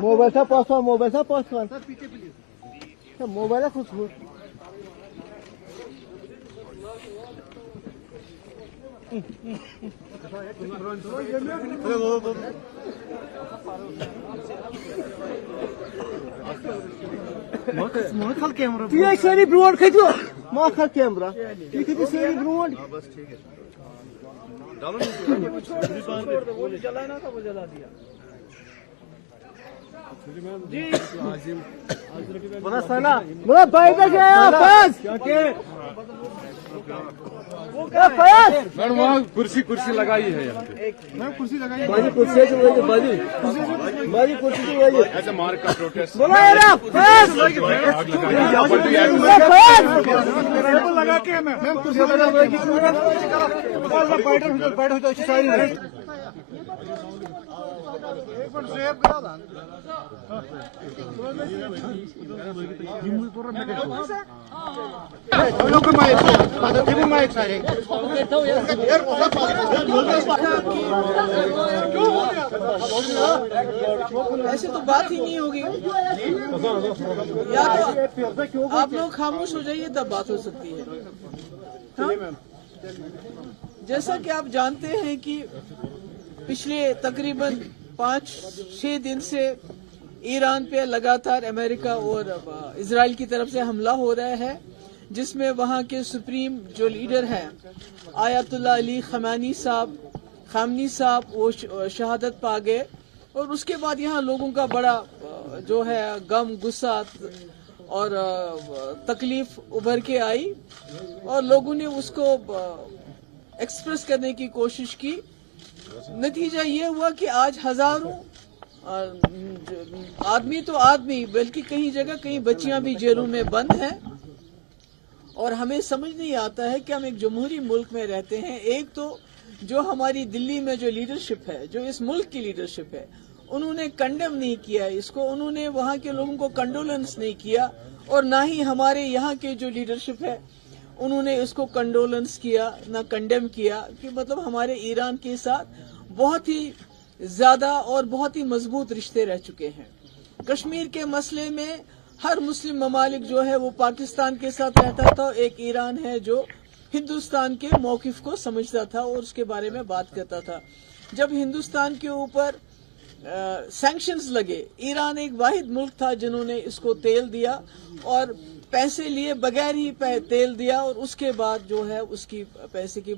Mobile सा Paswan mobile है खुद ये सारी ब्रोड खिंचो माखा कैमरा ये खिंचो सारी ब्रोड जलाना था वो जला दिया जी बोला बैठ गया बस मैडम वहाँ कुर्सी लगाई है यहाँ पे। मैम कुर्सी लगाई बाजी कुर्सी जो वही बाजी कुर्सी जो वही ऐसे मार्क का प्रोटेस्ट बोला यार बस लगा के मैम कुर्सी लगा बैठ हो तो सारी ऐसे तो बात ही नहीं होगी या तो आप लोग खामोश हो जाइए तब बात हो सकती है। हाँ? जैसा कि आप जानते हैं कि पिछले तकरीबन 5-6 दिन से ईरान पे लगातार अमेरिका और इजराइल की तरफ से हमला हो रहा है, जिसमें वहां के सुप्रीम जो लीडर हैं आयतुल्ला अली खामनी साहब वो शहादत पा गए। और उसके बाद यहाँ लोगों का बड़ा जो है गम गुस्सा और तकलीफ उभर के आई और लोगों ने उसको एक्सप्रेस करने की कोशिश की। नतीजा ये हुआ कि आज हजारों आदमी तो आदमी बल्कि कई जगह कई बच्चियां भी जेलों में बंद हैं। और हमें समझ नहीं आता है कि हम एक जमहूरी मुल्क में रहते हैं। एक तो जो हमारी दिल्ली में जो लीडरशिप है, जो इस मुल्क की लीडरशिप है, उन्होंने कंडेम नहीं किया इसको, उन्होंने वहां के लोगों को कंडोलेंस नहीं किया। और ना ही हमारे यहाँ के जो लीडरशिप है उन्होंने इसको कंडोलेंस किया, ना कंडेम किया। कि मतलब हमारे ईरान के साथ बहुत ही ज्यादा और बहुत ही मजबूत रिश्ते रह चुके हैं। कश्मीर के मसले में हर मुस्लिम ममालिक जो है वो पाकिस्तान के साथ रहता था। एक ईरान है जो हिंदुस्तान के मौकिफ को समझता था और उसके बारे में बात करता था। जब हिंदुस्तान के ऊपर सैंक्शंस लगे, ईरान एक वाहिद मुल्क था जिन्होंने इसको तेल दिया और पैसे लिए बगैर ही तेल दिया और उसके बाद जो है उसकी पैसे की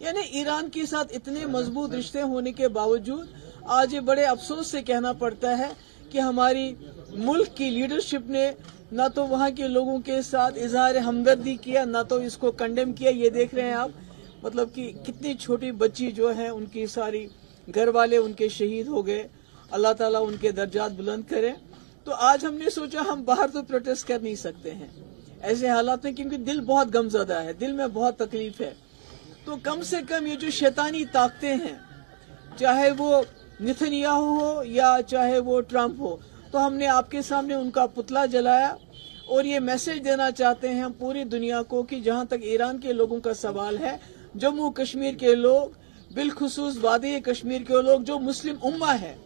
यानी ईरान के साथ इतने मजबूत रिश्ते होने के बावजूद आज ये बड़े अफसोस से कहना पड़ता है कि हमारी मुल्क की लीडरशिप ने ना तो वहाँ के लोगों के साथ इजहार हमदर्दी किया, ना तो इसको कंडेम किया। ये देख रहे हैं आप, मतलब कि कितनी छोटी बच्ची जो है उनकी सारी घर वाले उनके शहीद हो गए। अल्लाह ताला उनके दर्जात बुलंद करे। तो आज हमने सोचा हम बाहर तो प्रोटेस्ट कर नहीं सकते हैं ऐसे हालात में, क्योंकि दिल बहुत गमज़दा है, दिल में बहुत तकलीफ है। तो कम से कम ये जो शैतानी ताकतें हैं, चाहे वो नेतन्याहू हो या चाहे वो ट्रंप हो, तो हमने आपके सामने उनका पुतला जलाया और ये मैसेज देना चाहते हैं हम पूरी दुनिया को कि जहां तक ईरान के लोगों का सवाल है, जम्मू कश्मीर के लोग, बिलखुसूस वादी कश्मीर के लोग, जो मुस्लिम उम्मा है,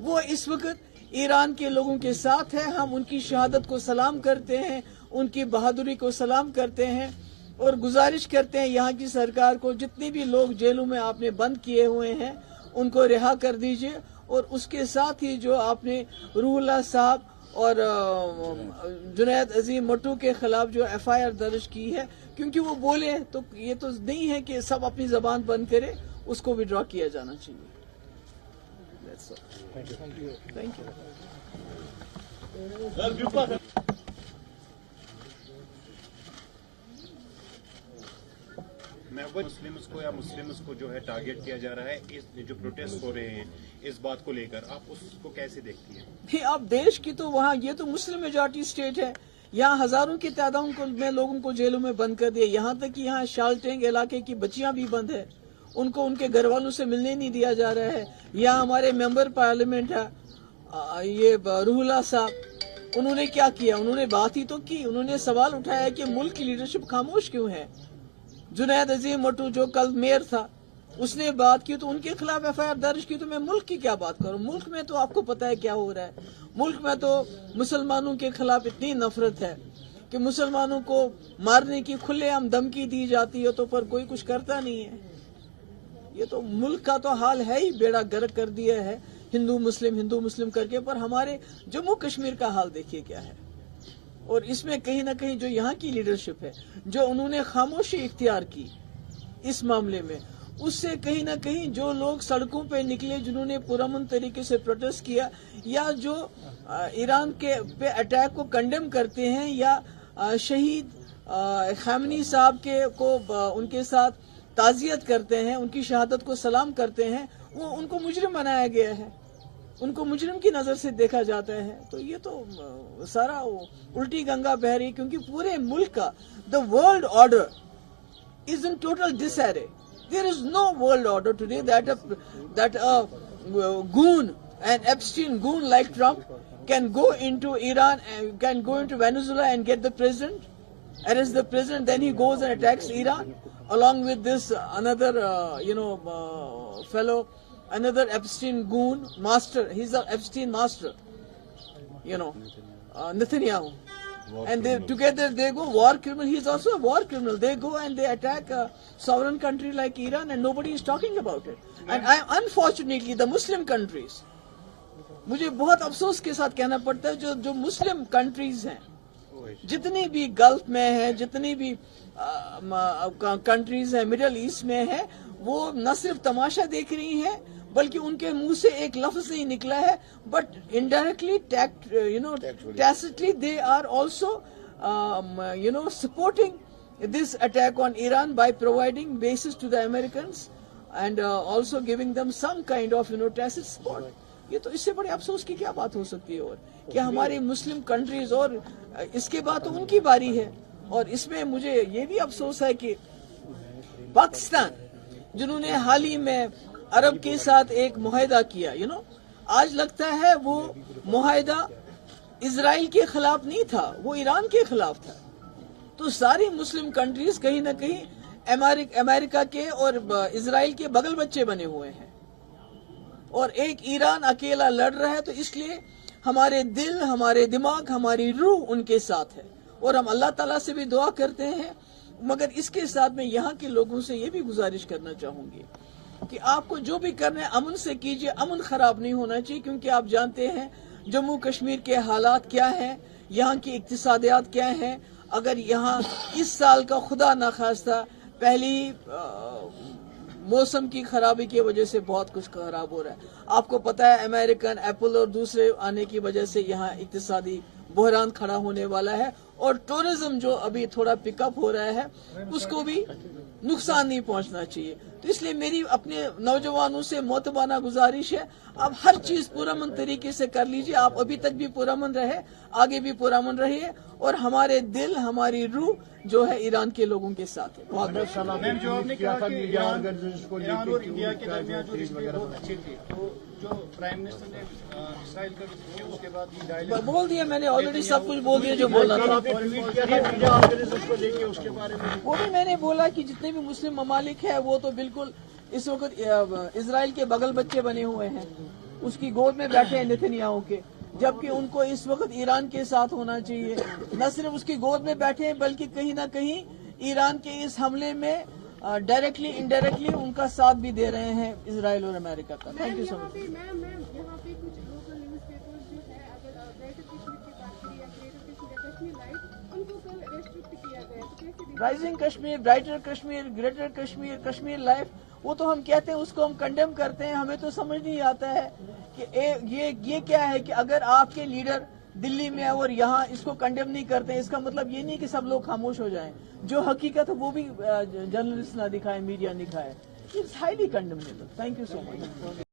वो इस वक्त ईरान के लोगों के साथ है। हम उनकी शहादत को सलाम करते हैं, उनकी बहादुरी को सलाम करते हैं और गुजारिश करते हैं यहाँ की सरकार को, जितने भी लोग जेलों में आपने बंद किए हुए हैं उनको रिहा कर दीजिए। और उसके साथ ही जो आपने रूहुल्लाह साहब और जुनैद अजीम मट्टू के खिलाफ जो FIR दर्ज की है, क्योंकि वो बोले, तो ये तो नहीं है कि सब अपनी जबान बंद करे, उसको विड्रॉ किया जाना चाहिए। Thank you. मुस्लिम्स को या मुस्लिम्स को जो है टारगेट किया जा रहा है, इस जो प्रोटेस्ट हो रहे हैं इस बात को लेकर आप उसको कैसे देखती हैं? नहीं, आप देश की तो वहाँ ये तो मुस्लिम मेजॉरिटी स्टेट है, यहाँ हजारों की तादाद में लोगों को जेलों में बंद कर दिया। यहाँ तक कि यहाँ शालटेंग इलाके की बच्चियां भी बंद है, उनको उनके घर वालों से मिलने नहीं दिया जा रहा है। यहाँ हमारे मेंबर पार्लियामेंट है ये रूहुल्लाह साहब, उन्होंने क्या किया? उन्होंने बात ही तो की, उन्होंने सवाल उठाया कि मुल्क की लीडरशिप खामोश क्यों है। जुनैद अजीम मटू जो कल मेयर था, उसने बात की तो उनके खिलाफ FIR दर्ज की। तो मैं मुल्क की क्या बात करूं? मुल्क में तो आपको पता है क्या हो रहा है। मुल्क में तो मुसलमानों के खिलाफ इतनी नफरत है कि मुसलमानों को मारने की खुलेआम धमकी दी जाती है, तो पर कोई कुछ करता नहीं है। ये तो मुल्क का तो हाल है ही, बेड़ा गर्क कर दिया है हिंदू मुस्लिम करके। पर हमारे जम्मू कश्मीर का हाल देखिए क्या है। और इसमें कहीं ना कहीं जो यहाँ की लीडरशिप है, जो उन्होंने खामोशी इख्तियार की इस मामले में, उससे कहीं ना कहीं जो लोग सड़कों पे निकले, जिन्होंने पुरअमन तरीके से प्रोटेस्ट किया, या जो ईरान के पे अटैक को कंडेम करते हैं, या शहीद खामनी साहब को उनके साथ ताजियत करते हैं, उनकी शहादत को सलाम करते हैं, वो उनको मुजरिम बनाया गया है, उनको मुजरिम की नजर से देखा जाता है। तो ये तो सारा उल्टी गंगा बह रही है, क्योंकि पूरे मुल्क का the world order is in total disarray. There is no world order today that a goon, an Epstein goon like Trump, can go into Iran and can go into Venezuela and get the president, arrest the president, then he goes and attacks Iran along with this another fellow, another Epstein goon master. He's an Epstein master, Netanyahu. And together they go war criminal. He's also a war criminal. They go and they attack a sovereign country like Iran, and nobody is talking about it. And unfortunately, the Muslim countries, मुझे बहुत अफसोस के साथ कहना पड़ता है, जो Muslim countries हैं, जितनी भी गल्फ में है, जितनी भी कंट्रीज है मिडिल ईस्ट में है, वो न सिर्फ तमाशा देख रही हैं, बल्कि उनके मुंह से एक लफ्ज नहीं निकला है, but indirectly tacitly they are also supporting this attack on Iran by providing bases to the Americans and also giving them some kind of tacit support. ये तो इससे बड़े अफसोस की क्या बात हो सकती है? और कि हमारी मुस्लिम कंट्रीज, और इसके बाद तो उनकी बारी है। और इसमें मुझे ये भी अफसोस है कि पाकिस्तान, जिन्होंने हाल ही में अरब के साथ एक मुआहदा किया, आज लगता है वो मुआहदा इजराइल के खिलाफ नहीं था, वो ईरान के खिलाफ था। तो सारी मुस्लिम कंट्रीज कहीं ना कहीं अमेरिका के और इजराइल के बगल बच्चे बने हुए हैं, और एक ईरान अकेला लड़ रहा है। तो इसलिए हमारे दिल, हमारे दिमाग, हमारी रूह उनके साथ है, और हम अल्लाह ताला से भी दुआ करते हैं। मगर इसके साथ में यहाँ के लोगों से ये भी गुजारिश करना चाहूंगी कि आपको जो भी करना है अमन से कीजिए, अमन खराब नहीं होना चाहिए, क्योंकि आप जानते हैं जम्मू कश्मीर के हालात क्या हैं, यहाँ की इक्तिसादियात क्या हैं। अगर यहाँ इस साल का खुदा ना खास्ता पहली मौसम की खराबी की वजह से बहुत कुछ खराब हो रहा है। आपको पता है अमेरिकन एप्पल और दूसरे आने की वजह से यहाँ इक्तिसादी बहरान खड़ा होने वाला है, और टूरिज्म जो अभी थोड़ा पिकअप हो रहा है उसको भी नुकसान नहीं पहुंचना चाहिए। तो इसलिए मेरी अपने नौजवानों से मोतबाना गुजारिश है, आप हर चीज पुरअमन तरीके से कर लीजिए। आप अभी तक भी पुरअमन रहे, आगे भी पुरअमन रहिए, और हमारे दिल, हमारी रूह जो है ईरान के लोगों के साथ है। बहुत मैम, जो आपने कहा कि ईरान और इंडिया के दरमियान जो रिश्ते बहुत अच्छे थे, तो जो प्राइम मिनिस्टर ने इसराइल का किया, उसके बाद ये डायलॉग बोल दिया मैंने, ऑलरेडी सब कुछ बोल दिया जो बोलना था। वो भी मैंने बोला कि जितने भी मुस्लिम ममालिक है वो तो बिल्कुल इस वक्त इसराइल के बगल बच्चे बने हुए हैं, उसकी गोद में बैठे हैं नेतन्याहू के, जबकि उनको इस वक्त ईरान के साथ होना चाहिए। न सिर्फ उसकी गोद में बैठे हैं, बल्कि कहीं ना कहीं ईरान के इस हमले में डायरेक्टली इनडायरेक्टली उनका साथ भी दे रहे हैं इसराइल और अमेरिका का। Thank you so much. यहाँ पे कुछ लोकल न्यूज़पेपर्स जो है, अगर ग्रेटर कश्मीर की बात करें या ग्रेटर कश्मीर लाइव, उनको कल रेस्ट्रिक्ट किया गया, तो कैसे? Rising Kashmir, brighter Kashmir, greater Kashmir, Kashmir life, वो तो हम कहते हैं, उसको हम कंडेम करते हैं। हमें तो समझ नहीं आता है कि ये क्या है कि अगर आपके लीडर दिल्ली में और यहाँ इसको कंडेम नहीं करते हैं, इसका मतलब ये नहीं कि सब लोग खामोश हो जाएं। जो हकीकत है वो भी जर्नलिस्ट ना दिखाए, मीडिया दिखाए। It's highly condemnable. Thank you so much.